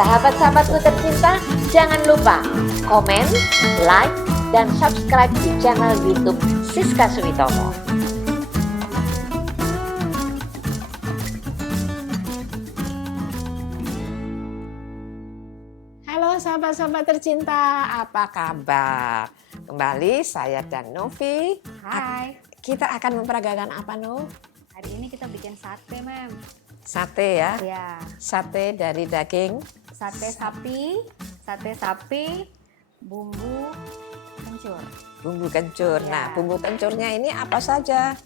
Sahabat-sahabatku tercinta, jangan lupa komen, like, dan subscribe di channel YouTube Siska Suwitomo. Halo sahabat-sahabat tercinta, apa kabar? Kembali saya dan Novi. Hai. Kita akan memperagakan apa, No? Hari ini kita bikin sate, Mem. Sate ya? Ya. Sate dari daging Sate sapi, bumbu kencur. bumbu kencur. Ya. Nah, bumbu kencurnya ini apa saja?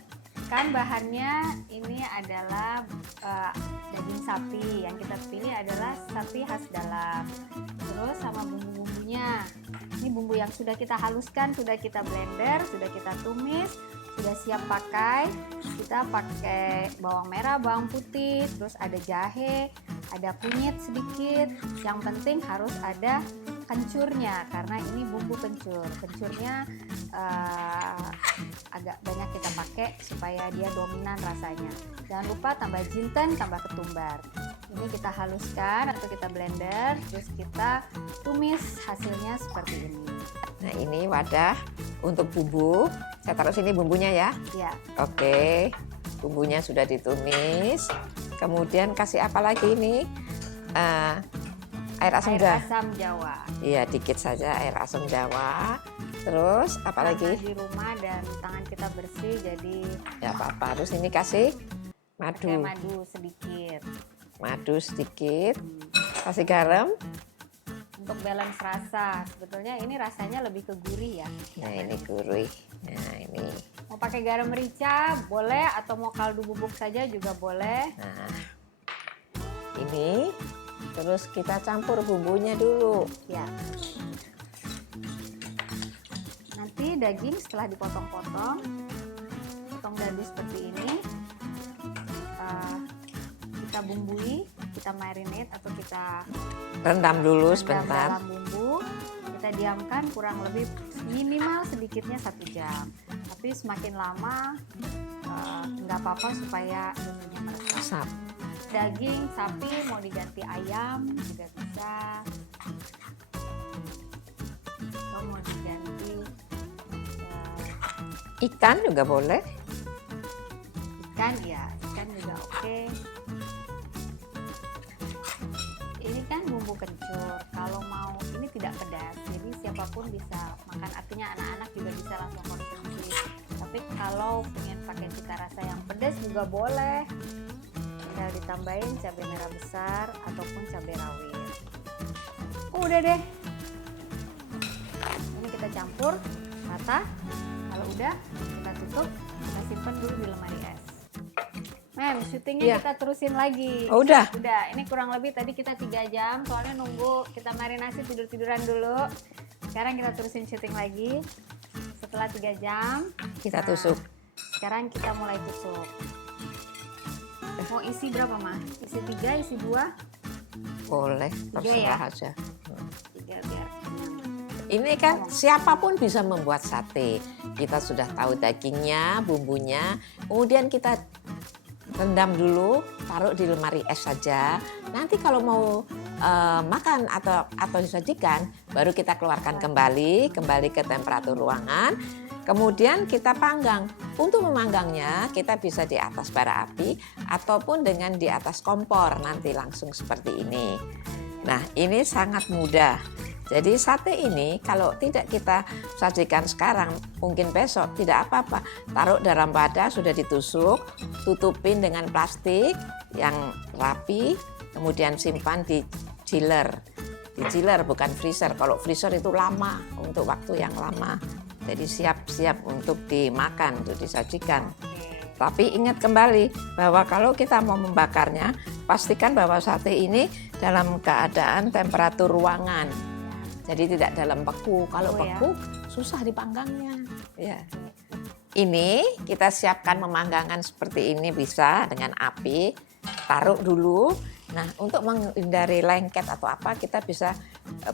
Kan bahannya ini adalah daging sapi. Yang kita pilih adalah sapi khas dalam. Terus sama bumbu-bumbunya. Ini bumbu yang sudah kita haluskan, sudah kita blender, sudah kita tumis, sudah siap pakai. Kita pakai bawang merah, bawang putih, terus ada jahe, ada kunyit sedikit. Yang penting harus ada kencurnya karena ini bumbu kencur. Kencurnya agak banyak kita pakai supaya dia dominan rasanya. Jangan lupa tambah jinten, tambah ketumbar. Ini kita haluskan atau kita blender, terus kita tumis, hasilnya seperti ini. Nah, ini wadah untuk bumbu. Saya taruh sini bumbunya ya. Ya, Oke, bumbunya sudah ditumis. Kemudian kasih apa lagi ini? Air asam air asam Jawa. Iya, dikit saja air asam Jawa. Terus apa lagi? Karena di rumah dan tangan kita bersih, jadi Ya apa-apa. Terus ini kasih pakai madu. madu sedikit. Madu sedikit. Kasih garam. Untuk balance rasa, sebetulnya ini rasanya lebih ke gurih ya. Nah, ini gurih. Nah, ini. Mau pakai garam merica boleh, atau mau kaldu bubuk saja juga boleh. Nah, ini. Terus kita campur bumbunya dulu. Ya. Nanti daging setelah dipotong-potong, potong dadu seperti ini, kita bumbui, kita marinate atau kita Rendam dulu rendam sebentar. dalam bumbu. Kita diamkan kurang lebih minimal sedikitnya 1 jam. Tapi semakin lama nggak apa-apa supaya bumbunya meresap. Sap. Daging sapi mau diganti ayam juga bisa, atau mau diganti Ikan juga boleh. ikan, ya ikan juga oke. Ini kan bumbu kencur, kalau mau ini tidak pedas, jadi siapapun bisa makan, artinya anak-anak juga bisa langsung konsumsi. Tapi kalau pengen pakai cita rasa yang pedas juga boleh, tinggal ditambahin cabai merah besar ataupun cabai rawit. Udah deh, ini kita campur rata. Kalau udah, kita tutup, kita simpan dulu di lemari es. Mem, syutingnya Iya. kita terusin lagi. Oh, udah. Udah, ini kurang lebih tadi kita 3 jam, soalnya nunggu kita marinasi, tidur-tiduran dulu. Sekarang kita terusin syuting lagi. Setelah 3 jam, Kita tusuk. sekarang kita mulai tusuk. Mau isi berapa, Mah? Isi 3, isi 2? Boleh, Tiga terserah ya? aja. 3 biar kenyang. Ini kan siapapun bisa membuat sate. Kita sudah tahu dagingnya, bumbunya. Kemudian kita rendam dulu, taruh di lemari es saja. Nanti kalau mau makan atau disajikan, baru kita keluarkan kembali ke temperatur ruangan. Kemudian kita panggang. Untuk memanggangnya kita bisa di atas bara api ataupun dengan di atas kompor nanti langsung seperti ini. Nah, ini sangat mudah. Jadi sate ini kalau tidak kita sajikan sekarang, mungkin besok tidak apa-apa. Taruh dalam wadah sudah ditusuk, tutupin dengan plastik yang rapi, kemudian simpan di chiller. Di chiller bukan freezer. Kalau freezer itu lama, untuk waktu yang lama. Jadi siap-siap untuk dimakan, untuk disajikan. Tapi ingat kembali bahwa kalau kita mau membakarnya, pastikan bahwa sate ini dalam keadaan temperatur ruangan. Jadi tidak dalam beku. Kalau beku susah dipanggangnya. Ya. Ini kita siapkan memanggangan seperti ini bisa dengan api. Taruh dulu. Nah, untuk menghindari lengket atau apa, kita bisa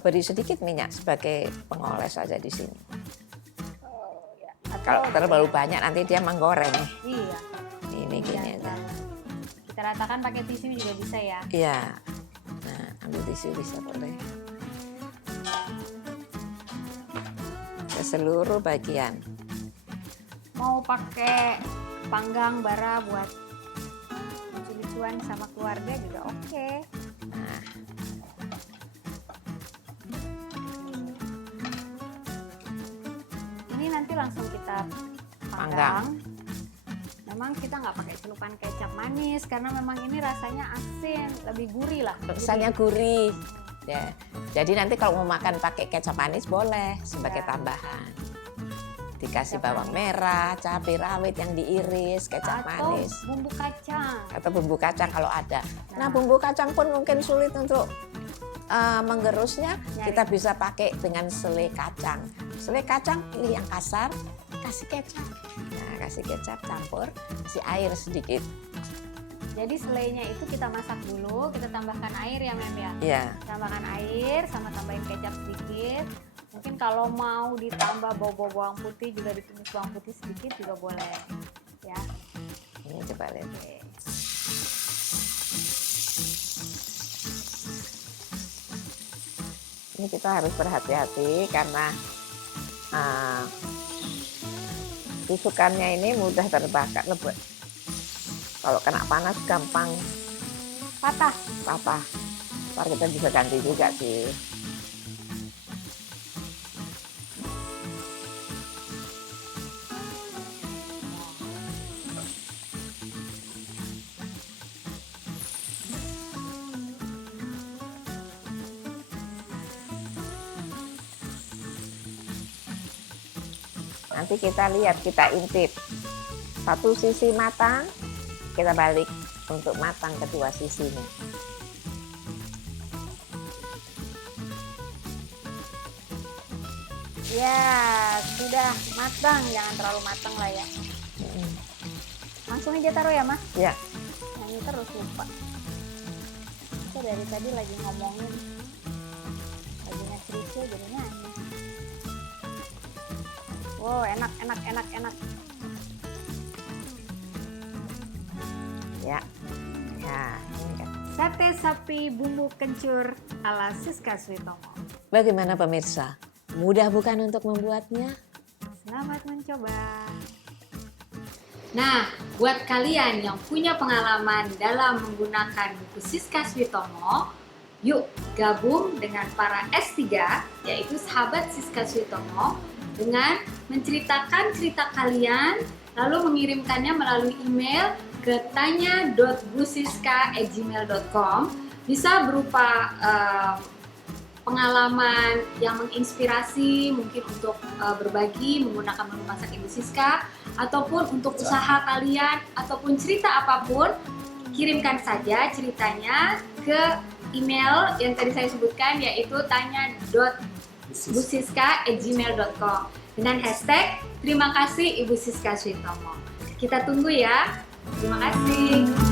beri sedikit minyak sebagai pengoles saja di sini. Kalau terlalu banyak nanti dia menggoreng. Iya. Ini gini aja. Kita ratakan pakai tisu juga bisa ya. Iya. Nah, Ambil tisu bisa boleh. Ke seluruh bagian. Mau pakai panggang bara buat lucu-lucuan sama keluarga juga oke. Nah, Ini nanti langsung kita panggang. Memang kita nggak pakai celupan kecap manis karena memang ini rasanya asin, lebih gurih lah. rasanya gurih. Ya. Jadi nanti kalau mau makan pakai kecap manis boleh sebagai Ya. tambahan. Dikasih Kecap bawang manis. merah, cabai rawit yang diiris, kecap Atau manis, bumbu kacang. atau bumbu kacang kalau ada. Nah, Nah. bumbu kacang pun mungkin sulit untuk menggerusnya. Nyari. Kita bisa pakai dengan selai kacang. Selai kacang pilih yang kasar, kasih kecap. Nah, kasih kecap campur, kasih air sedikit. Jadi selainya itu kita masak dulu, kita tambahkan air ya Mem ya. Ya, Tambahkan air sama tambahin kecap sedikit. Mungkin kalau mau ditambah bawang putih juga ditumis bawang putih sedikit juga boleh. Ya. ini coba lihat. Oke. Ini kita harus berhati-hati karena tusukannya ini mudah terbakar lebih. Kalau kena panas gampang Patah. patah. Ntar kita bisa ganti juga sih. Nanti kita lihat, kita intip. Satu sisi matang, kita balik untuk matang kedua sisinya. Ya, sudah matang, jangan terlalu matang lah ya. Langsung aja taruh ya, Mas. Ya, Nyanyi terus lupa. Saya dari tadi lagi ngomongin, lagi nge-review jadi nyanyi. Wow, enak. ya, ya. Ini kan. Sate sapi bumbu kencur ala Siska Switomo. Bagaimana pemirsa? Mudah bukan untuk membuatnya? Selamat mencoba. Nah, buat kalian yang punya pengalaman dalam menggunakan buku Siska Switomo, yuk gabung dengan para S3, yaitu sahabat Siska Switomo, dengan menceritakan cerita kalian, lalu mengirimkannya melalui email ke tanya.busiska@gmail.com. Bisa berupa pengalaman yang menginspirasi, mungkin untuk berbagi menggunakan menu masak Ibu Siska, ataupun untuk usaha kalian, ataupun cerita apapun, kirimkan saja ceritanya ke email yang tadi saya sebutkan, yaitu tanya.busiska@gmail.com dengan hashtag terima kasih Ibu Siska Switomo. Kita tunggu ya. Terima kasih.